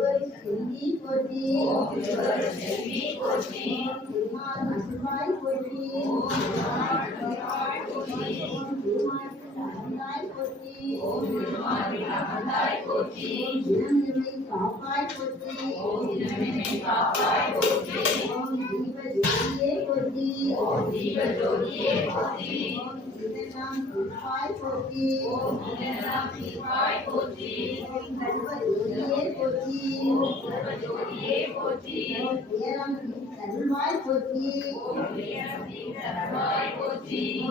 அருள்வாய் போற்றி ஓம் திருமால் அருள்வாய் போற்றி ஓம் திருமால் அருள்வாய் போற்றி ஓம் திருமால் போற்றி ஓம் காப்பாய் போற்றி ஓம் காப்பாய் போற்றி ஓம் தீப ஜோதியே போற்றி ஓம் தீப ஜோதியே போற்றி ஓம் போற்றி ஓம் போற்றி ஓம் Thereby putih Thereby putih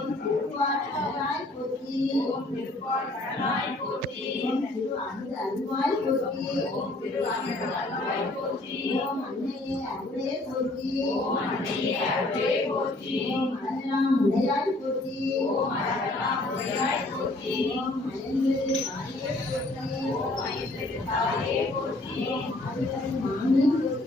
Kuat thereby putih Kuat thereby putih Om Tiru Ananda Anwai putih Om Tiru Ananda Anwai putih Om Annaye Anwai putih Om Annaye Anwai putih Om Annaram Unayai putih Om Annaram Unayai putih Om Mayendra Sariye putih Om Mayendra Sariye putih Om Mayendra Sariye putih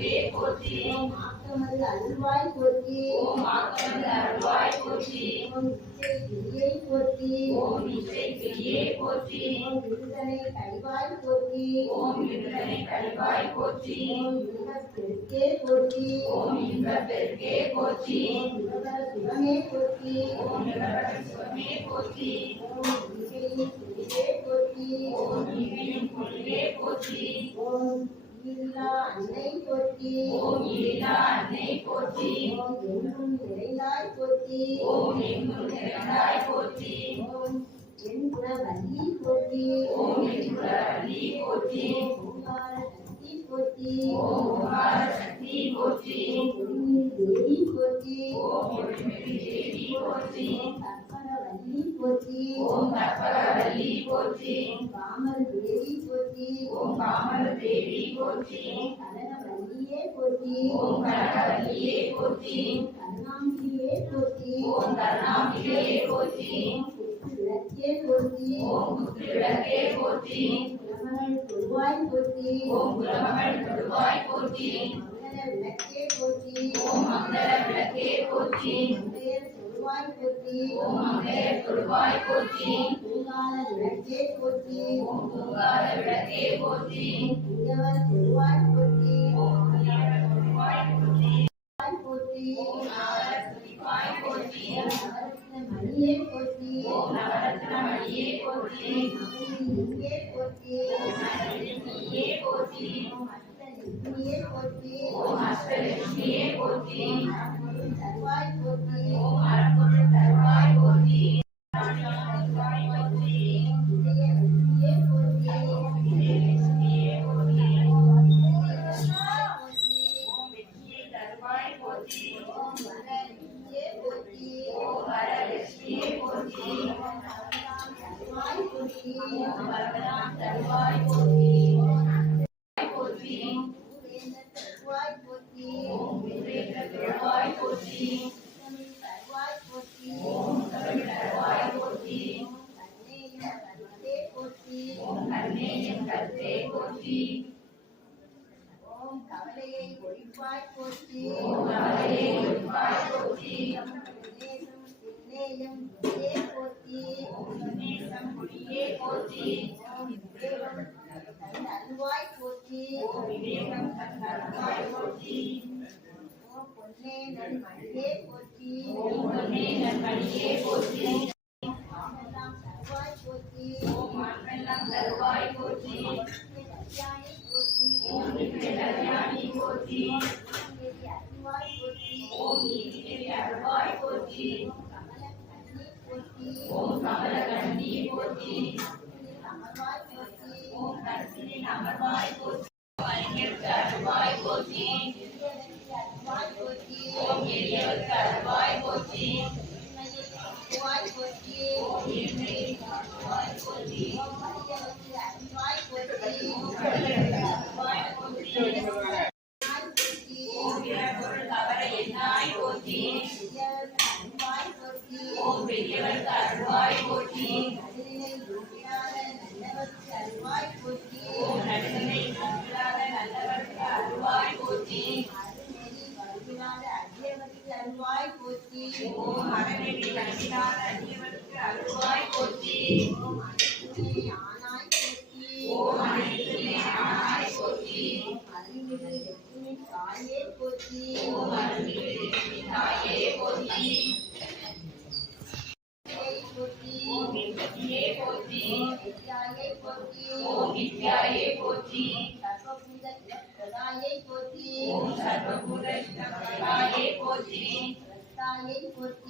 மாமியர் வடிவே போற்றி ஓம் ஆக்கமது அருள்வாய் போற்றி ஓம் ஆக்கமது அருள்வாய் போற்றி ஓம் இசை கிரியை போற்றி ஓம் இசை கிரியை போற்றி ஓம் விருதனை கழிவாய் போற்றி ஓம் விருதனை கழிவாய் போற்றி ஓம் இன்பப் பெருக்கே போற்றி ஓம் இன்பப் பெருக்கே போற்றி ஓம் இன்பர சிவமே போற்றி ஓம் இன்பர சிவமே போற்றி ஓம் ஈகையின் குடிவே போற்றி ஓம் ஈகையின் குடிவே போற்றி ஓம் ஈரில்லா அன்னை போற்றி ஓம் ஈரில்லா அன்னை போற்றி ஓம் எங்கும் நிறைந்தாய் போற்றி ஓம் எங்கும் நிறைந்தாய் போற்றி ஓம் என் குலவல்லி போற்றி ஓம் என் குலவல்லி போற்றி ஓங்கார சக்தி போற்றி ஓம் ஓங்கார சக்தி போற்றி ஓம் ஒளிமிகு தேவி போற்றி ஓம் ஒளிமிகு தேவி போற்றி ஓம் ஓம் காமல் தேவி போற்றி ஓம் கனகவல்லியே போற்றி ஓம் கனகவல்லியே போற்றி ஓம் கருணாம்பிகையே போற்றி ஓம் கருணாம்பிகையே போற்றி ஓம் குத்து விளக்கே போற்றி ஓம் குத்து விளக்கே போற்றி ஓம் குலமகள் தொழுவாய் போற்றி ஓம் குலமகள் தொழுவாய் போற்றி மங்கள விளக்கே போற்றி ஓம் மங்கள விளக்கே போற்றி மங்கையர் தொழுவாய் போற்றி ஓம் மங்கையர் தொழுவாய் போற்றி பூங்கால விளக்கே போற்றி. பூங்கால விளக்கே போற்றி. புண்ணியவர் தொழுவாய் போற்றி. தொழுவாய் போற்றி போற்றி போற்றி போற்றி. அருள்வாய் போற்றி ஓம் பிறப்பொருள் கவர எண்ணாய் போற்றி ஓம் பெரியவர்க்கு அருள்வாய் போற்றி ஓம் நடுநிலை நன்றாக நல்லவர்க்கு அருள்வாய் போற்றி அருள்வாய் போற்றி ஓம் அறநெறி கல்வினார் அடியவர்க்கு அருள்வாய் போற்றி ஓம் அனைத்துமே ஆனாய் போற்றி ஓம் அனைத்துமே ஆனாய் போற்றி அறிவிடு எத்துணை தாயே போற்றி ஓம் அருள்மிகு லட்சுமி தாயே போற்றி தாயை போற்றி ஓம் விபத்தியே போற்றி வித்யாயை போற்றி ஓம் வித்யாயே போற்றி சர்வபூத பிரதாயை போற்றி ஓம் சர்வபூத பிரதாயே போற்றி தாயை போற்றி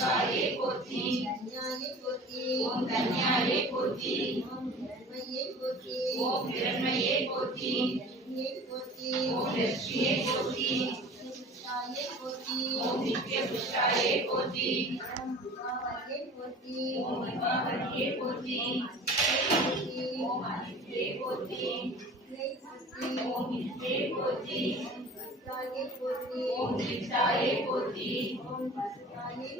दुर्गाये पोथी कन्याये पोथी ओम कन्याये पोथी ओम हिरण्मये पोथी ओम हिरण्मये पोथी हिरण्मये पोथी ओम लक्ष्मीये पोथी दुर्गाये पोथी ओम नित्य दुर्गाये पोथी ओम दुर्गाये पोथी ओम दुर्गाये पोथी ओम आदित्ये पोथी ओम नित्य पोथी ओम दुर्गाये पोथी ओम नित्याये पोथी ओम दुर्गाये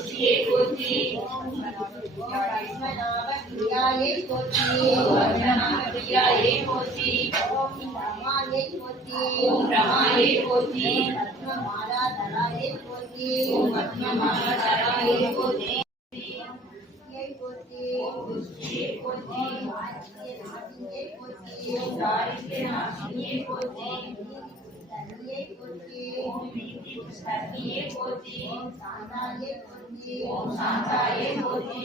பத்மநாப பிரியாயை போற்றி ஓம் பத்மநாபபிரியாயே போற்றி ஓம் ரமாயை போற்றி ஓம் ரமாயே போற்றி பத்மமாலாதராயை போற்றி ஓம் பத்மமாலதராயே போற்றி புஷ்டியை போற்றி ஓம் புஷ்டியே போற்றி ஆதித்ய நாதியை போற்றி ஓம் தாரித்ய நாசினியே போற்றி தன்னியை போற்றி ஓம் நீதி புஷ்கரணியே போற்றி ஓம் சாந்தாயை போற்றி ஓம் சாந்தாயே போற்றி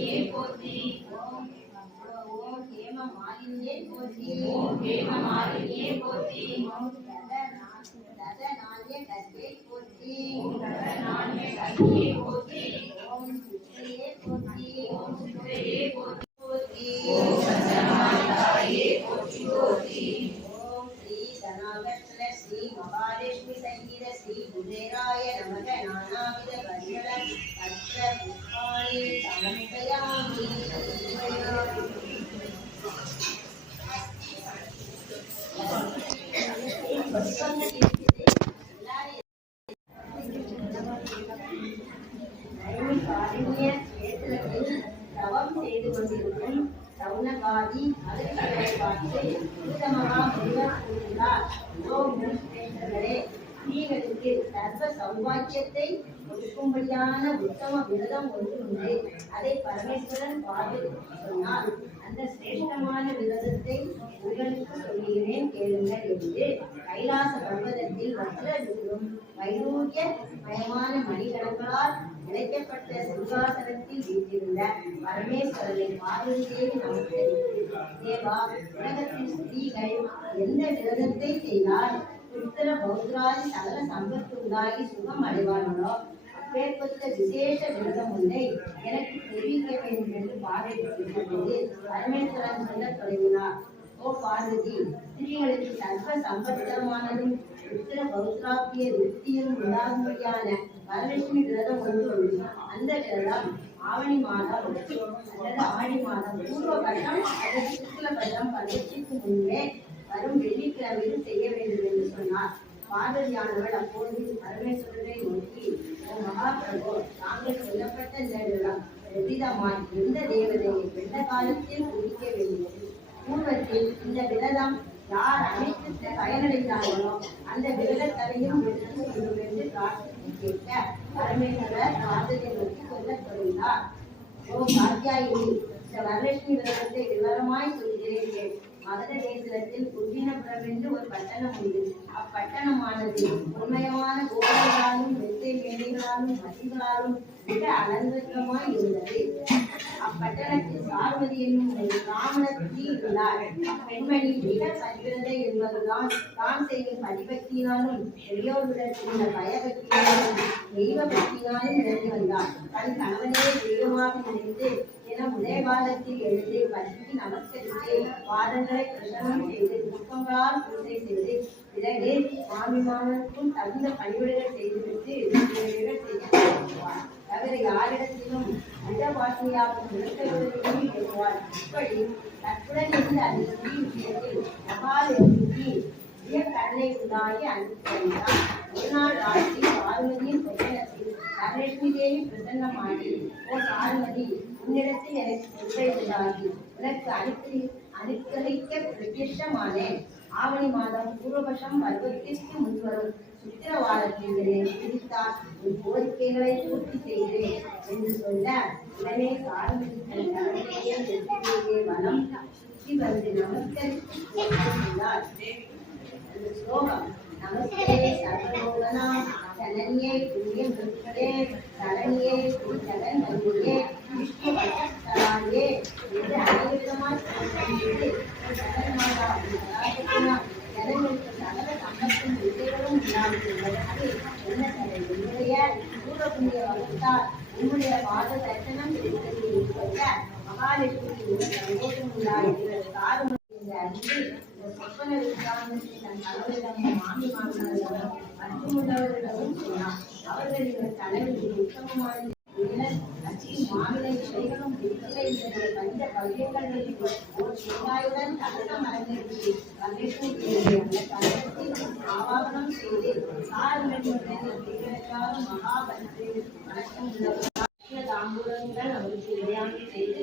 ஓம் ஹரியே போற்றி ஓம் ஓம் ஹேம மாலினியை போற்றி ஓம் ஹேம மாலினியே போற்றி ஓம் தத ததநாய கர்ப்பை போற்றி ஓம் நான்ய கல்வியே போற்றி அதை பரமேஸ்வரன் பார்த்து சொன்னார் அந்த சிரேஷ்டமான விரதத்தை உங்களுக்கு சொல்கிறேன் கேளுங்கள் என்று கைலாச பர்வதத்தில் வஜ்ரவிலும் வைரூரிய மயமான மணிகணங்களால் இணைக்கப்பட்ட சிங்காசனத்தில் வீட்டிருந்த பரமேஸ்வரனை பார்வதி நமக்கு. தேவா உலகத்தில் ஸ்திரீகள் எந்த விரதத்தை செய்தால் புத்திர பௌத்ராதி சகல சம்பத்து உண்டாகி சுகம் அடைவார்களோ? அப்பேற்பட்ட விசேஷ விரதம் ஒன்றை எனக்கு தெரிவிக்க வேண்டும் என்று பார்வையிட்டு போது பரமேஸ்வரன் சொல்லத் தொடங்கினார். ஓ பார்வதி ஸ்திரீகளுக்கு சர்வ சம்பத்தமானதும் உத்திர பௌத்ராக்கிய விருத்தியும் உண்டாகும்படியான வரலட்சுமி விரதம் ஒன்று உண்டு. அந்த விரதம் ஆவணி மாதம் அல்லது ஆடி மாதம் பூர்வ பட்டம் அல்லது சுக்ல பட்டம் பருவத்திற்கு முன்பே வரும் வெள்ளிக்கிழமையில் செய்ய வேண்டும் என்று சொன்னார். பார்வதியானவள் அப்போது பரமேஸ்வரனை நோக்கி "ஓ மகாபிரபோ தாங்கள் சொல்லப்பட்ட இந்த விரதம் எவ்விதமாய் எந்த தேவதையை எந்த காலத்தில் முடிக்க வேண்டியது பூர்வத்தில் இந்த விரதம் யார் அமைத்து பயனடைந்தார்களோ அந்த விரதத்தலையும் எடுத்து வேண்டும் என்று பிரார்த்தித்து கேட்க பரமேஸ்வரர் பார்வதியை நோக்கி சொல்லத் தொடங்கினார் ஓ காத்தியாயினி இந்த வரலட்சுமி விரதத்தை விவரமாய் சொல்கிறேன் மகத தேசத்தில் குட்டினபுரம் என்று ஒரு பட்டணம் உண்டு. அப்பட்டணமானது உண்மையான கோவில்களாலும் மெத்தை மேடைகளாலும் மதிகளாலும் மிக அலங்கரிக்கமாய் இருந்தது. அப்பட்டணத்தில் பார்வதி என்னும் ஒரு உள்ளார் பெண்மணி அப்பெண்மணி மிக சகிரதை என்பதுதான். தான் செய்யும் பரிபக்தியினாலும் பெரியோருடன் இருந்த பயபக்தியினாலும் தெய்வ பக்தியினாலும் நினைத்து வந்தார். தன் கணவனே தெய்வமாக நினைத்து தினம் உதயகாலத்தில் எழுந்து பற்றி நமஸ்கரித்து பாதங்களை பிரசனம் செய்து புஷ்பங்களால் பூஜை செய்து பிறகு சுவாமிமானுக்கும் தகுந்த பணிவிடைகள் செய்துவிட்டு தவிர யாரிடத்திலும் நிறுத்தவர்களும் இப்படி அந்த உண்டாகி அனுப்பினார் ஒரு நாள் ராத்திரி பார்வதியின் வரலட்சுமி தேவி பிரசன்னமாகி ஓ உன்னிடத்தில் எனக்கு குறை உனக்கு அனுப்பி அனுக்கிரகிக்க பிரத்யட்சமானேன் ஆவணி மாதம் பூர்வபட்சம் பருவத்திற்கு முன்வரும் சுத்திரவாரத்தில் பிடித்தார் பிடித்தால் உன் கோரிக்கைகளை பூர்த்தி செய்கிறேன் என்று சொல்ல உடனே பார்வதி வனம் சுற்றி வந்து நமஸ்கரித்து சொன்னார் அந்த ஸ்லோகம் நமஸ்தே சர்வலோகனா ஜனனியே புண்ணிய மிருத்தே சரணியே ஜெகன் மந்தியே விஷ்ணு பட்டஸ்தராயே என்று அனைவிதமாய் சொல்லிட்டு ஜெகன்மாதா சராசக்தினா சகல சம்பத்தும் விஜயங்களும் என்ன பூர்வ புண்ணிய வகுத்தால் உன்னுடைய பாத தரிசனம் இருக்கிறது சந்தோஷம் உண்டாகிறது இந்த அன்று இந்த தன் கணவரிடம் மாமி மாமனாரிடம் மற்றுமுள்ளவர்களிடமும் சொன்னார். அவர்கள் இவர் உத்தமமான நிழல், மாவிலை இலைகளும் வெற்றிலை இதழை பஞ்ச பவ்யங்களில் ஒரு அந்த கலகத்தில் ஆவாகனம் செய்து காரணம் மகாபலிக்கு வணக்கம் உள்ளவர். தாம்பூலங்கள் அவருக்கு விளையாண்டு செய்து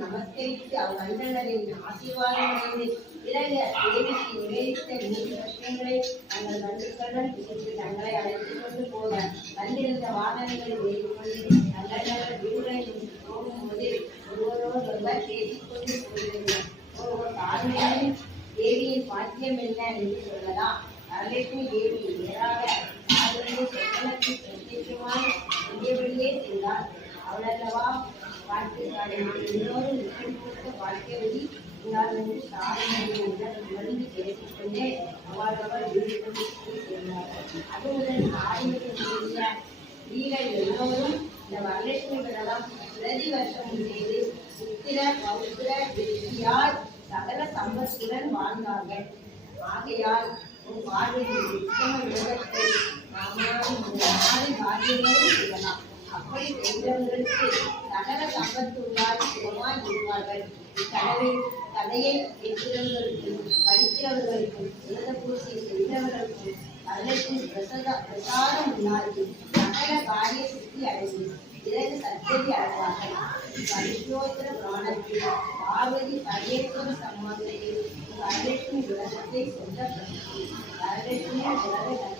நமஸ்கரித்து அவர் ஆசீர்வாதம் அடைந்து தேவிக்கு நிவேதித்த நீதி பிரச்சனைகளை தங்கள் பந்துக்களுடன் பிடித்து தங்களை அழைத்துக் கொண்டு போக வந்திருந்த வாகனங்களை ஏறிக்கொண்டு தங்கள் தங்கள் போகும்போது ஒருவரோடு ஒருவர் போயிருந்தனர். ஒருவர் தேவியின் பாக்கியம் என்ன என்று சொல்லலாம். வரலட்சுமி தேவி நேராக பார்வதியை சொல்லியபடியே செய்தார். அவளல்லவா வாழ்க்கை நாம் எல்லோரும் நிச்சயம் கொடுத்த வாழ்க்கையவதி இருந்தால் வந்து சாதனையை உணர்ந்து பேசிக்கொண்டே அவரவர் வீட்டுக்கு சென்றார். அது முதல் ஆரியத்தில் வீரர் எல்லோரும் இந்த வரலட்சுமி விரதம் பிரதி வருஷம் செய்து சித்திர பௌத்திர திருப்தியால் சகல சம்பத்துடன் வாழ்ந்தார்கள். ஆகையால் உன் வாழ்வில் உத்தம விரதத்தை நாலு காரியங்களும் செய்யலாம் அப்படி செய்தவர்களுக்கு சகல சம்பத்து சுகமாய் இருப்பார்கள் இக்கடவை கதையை கேட்கிறவர்களுக்கும் படிக்கிறவர்களுக்கும் விரத செய்தவர்களுக்கும் வரலட்சுமி பிரசத பிரசாதம் உண்டாகி சகல காரிய சித்தி அடைந்து பிறகு சத்தியத்தை அடைவார்கள் பரிசோத்திர புராணத்தில் பார்வதி பரமேஸ்வர சம்பந்தத்தில் வரலட்சுமி விரதத்தை சொல்லப்பட்டது காலட்சுமி உலகத்தை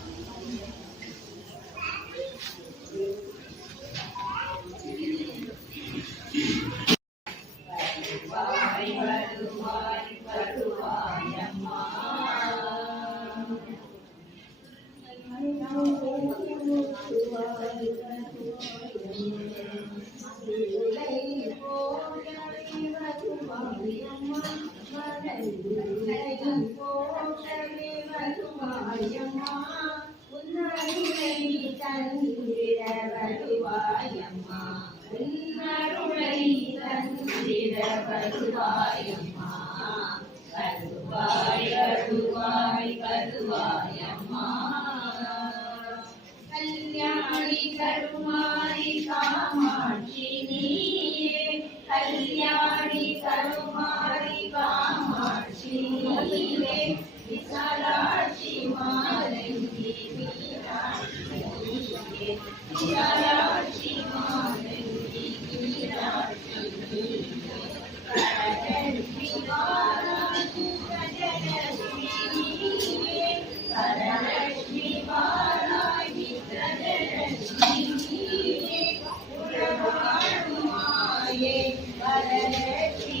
மாயே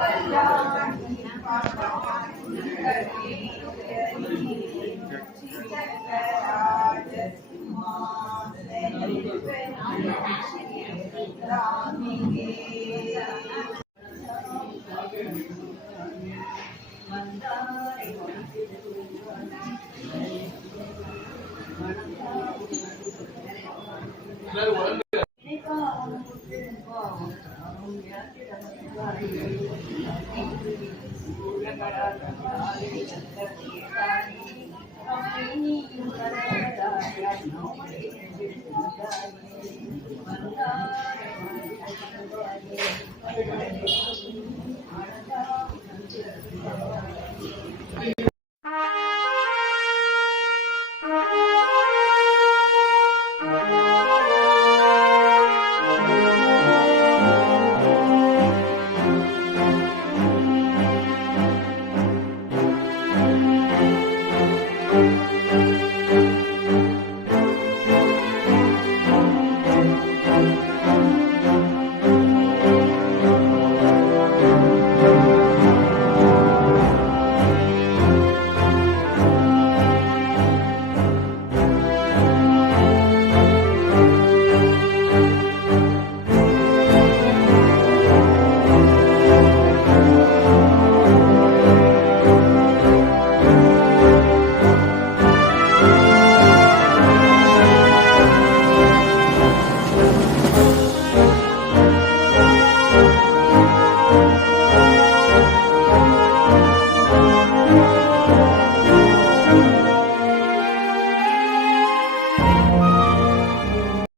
Thank you.